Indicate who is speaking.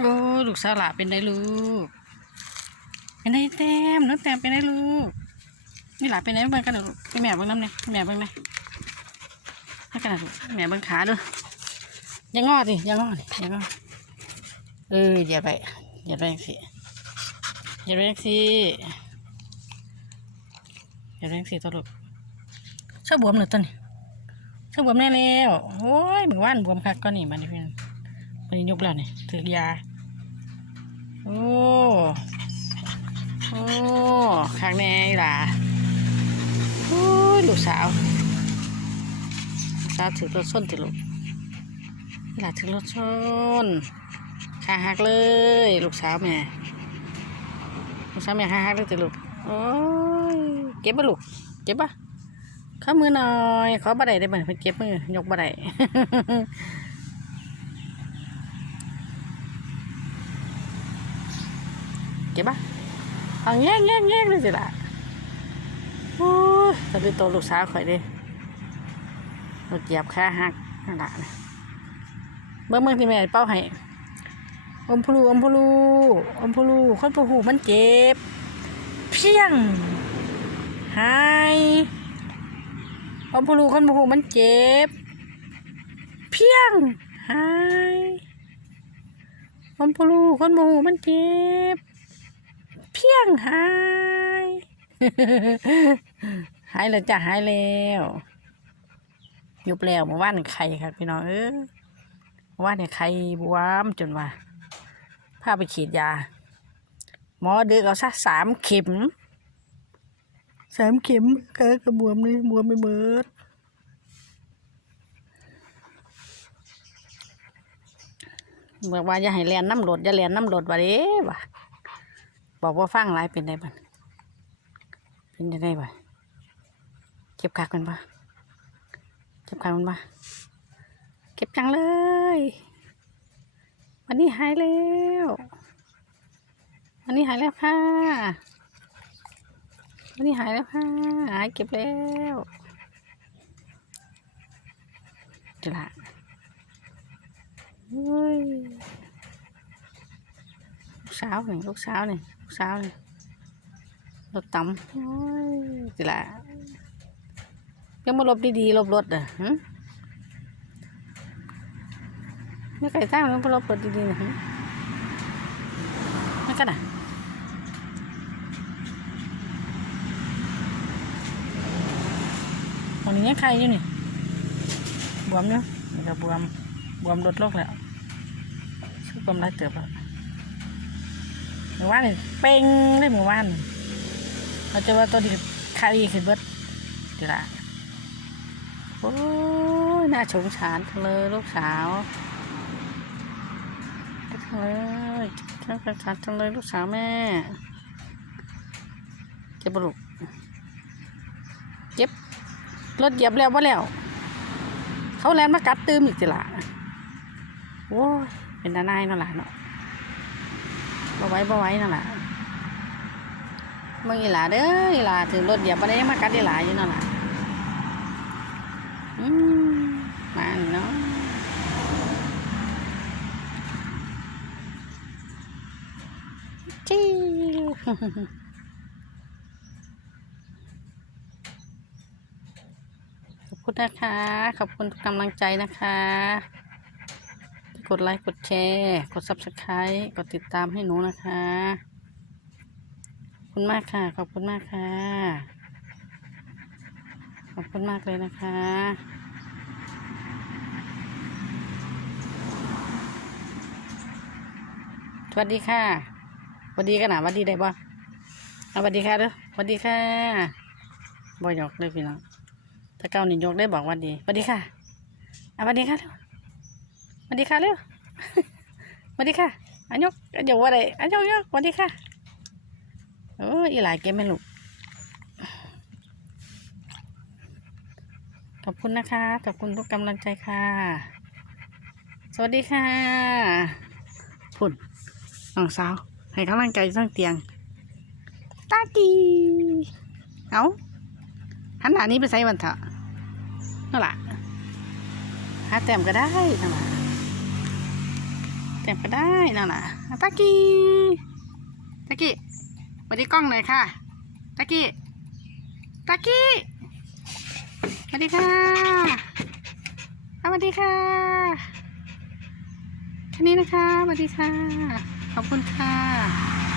Speaker 1: โอ้ลูกสาวหลาเป็นได้ลูก เป็นได้แต้มน้องแต้มเป็นได้ลูกนี่หลาเป็นได้เบิ่งกันเด้อลูกไปแม่เบิ่งน้ำเนี่ยไปแม่เบิ่งไหมให้กันนะลูกแม่เบิ่งขาด้ออยังงอดิยังงอดิยังงอเอออย่าไปอย่าไปสิอย่าไปสิอย่าไปสิตลกเชื่อบวมหรือตัวนี้เชื่อบวมแน่แล้วโอ้ยมือว่านบวมคักก็นี่มันนี่เพื่ อนมันนี้ยุบแล้วนี่ถือยา โอ้ โอ้ข้างในล่ะโอ้ยลูกสาวสาวถือรถส้นติลูกนี่ล่ะถือรถส้นขาหักเลย ลูกสาวแม่ ลูกสาวแม่ขาหักเลยติลูกโอ้ยเก็บปะลูกเก็บปะข้ามือหน่อยขอบัไดได้ไหมเพิ่นเก็บมือยกบัได ก็บปะเอาแง่งแง่งแง่งเลยสิล่ะโอ้ยตอนนี้โตลูกสาวข่อยเด้รถเหยียบขาหักนั่นละนะเบิ่งเบิ่งที่แม่เป้าให้อมพลูอมพลูอมพลูคนผู้หูมันเจ็บ เพียงหายอมพลูคนผู้หูมันเจ็บ เพียงหายอมพลูคนผู้หูมันเจ็บ พียงหาย หายแล้วจ้ะหายแล้วยุบแล้วเมื่อวานไข่ครับพี่น้องเออเมื่อวานเนี่ยไข่บวมจนว่าพาไปฉีดยา หมอเดือกเอาซะสามเข็มสามเข็มก็กระบวมเลยบวมไปเบิดบอกว่าอย่าให้เรียนน้ำรดอย่าเรียนน้ำรดว่าเด้ว่ะ บอกว่าฟังไรเป็นได้บ้างเป็นได้ได้บ้างเก็บคักมันปะเก็บคักมันปะเก็บจังเลย วันนี้หายแล้ววันนี้หายแล้วค่ะวันนี้หายแล้วค่ะหายเก็บแล้วจะละเฮ้ย สาวนึ่ลูกสาวนึ่ลูกสาวนึ่รถต่ำโอ้ยสิละยังมาลบดีๆลบรถอะฮะไม่ไก่ตั้งมันมาลบรถดีๆนะฮะไม่กันอะวันนี้ยังใครอยู่นี่บวมเนาะนี่ก็บวมบวมลดโรคแล้วชื่อบวมไรเติบแล้ว หมู่บ้านนี่เป่งเลยหมู่บ้านเราจะว่าตัวดีคารีขึ้นเบิดดีละโอ้ยน่าสงสารจังเลยลูกสาวจังเลยน่าสงสารจังเลยลูกสาวแม่เจ็บปะลูกเจ็บรถเหยียบแล้วว่าแล้ว เขาแลนมากัดตืมอีกทีละโอ้ยเป็นตาหนายนั่นแหละเนาะ บ่ไหว้บ่ไหว้นั่นแหละมึงอีหลาเด้ออีหลาถึงรถเหยียบบ่ได้มากัดอีหลาอยู่นั่นแหละอืมมานี่เนาะจี้ขอบคุณนะคะ ขอบคุณทุกกำลังใจนะคะ กดไลค์ กดแชร์ กด subscribe กดติดตามให้หนูนะคะ ขอบคุณมากค่ะ ขอบคุณมากค่ะ ขอบคุณมากเลยนะคะสวัสดีค่ะสวัสดีกันนะสวัสดีได้บ่เอาสวัสดีค่ะเด้อสวัสดีค่ะบ่ยกเลยพี่น้องถ้าเก้านี่ยกได้บอกวันดีสวัสดีค่ะเอาสวัสดีค่ะ สวัสดีค่ะเร็วสวัสดีค่ะอันยกอันยกว่าอะไรอันยกยกสวัสดีค่ะโอ้ยอีหลายเก็บไม่ลูกขอบคุณนะคะ ขอบคุณทุกกำลังใจค่ะ สวัสดีค่ะพุ่นน้องสาว ให้กำลังใจทั้งเตียง ตาตีเอาหันหน้านี้ไปใส่วันเถอะนั่นแหละหาแต้มก็ได้นั่นแห ละแต่ก็ได้นั่นน่ะอะตะกี้ตะกี้สวัสดีกล้องหน่อยค่ะตะกี้ตะกี้สวัสดีค่ะสวัสดีค่ะแค่นี้นะคะสวัสดีค่ะ ขอบคุณค่ะ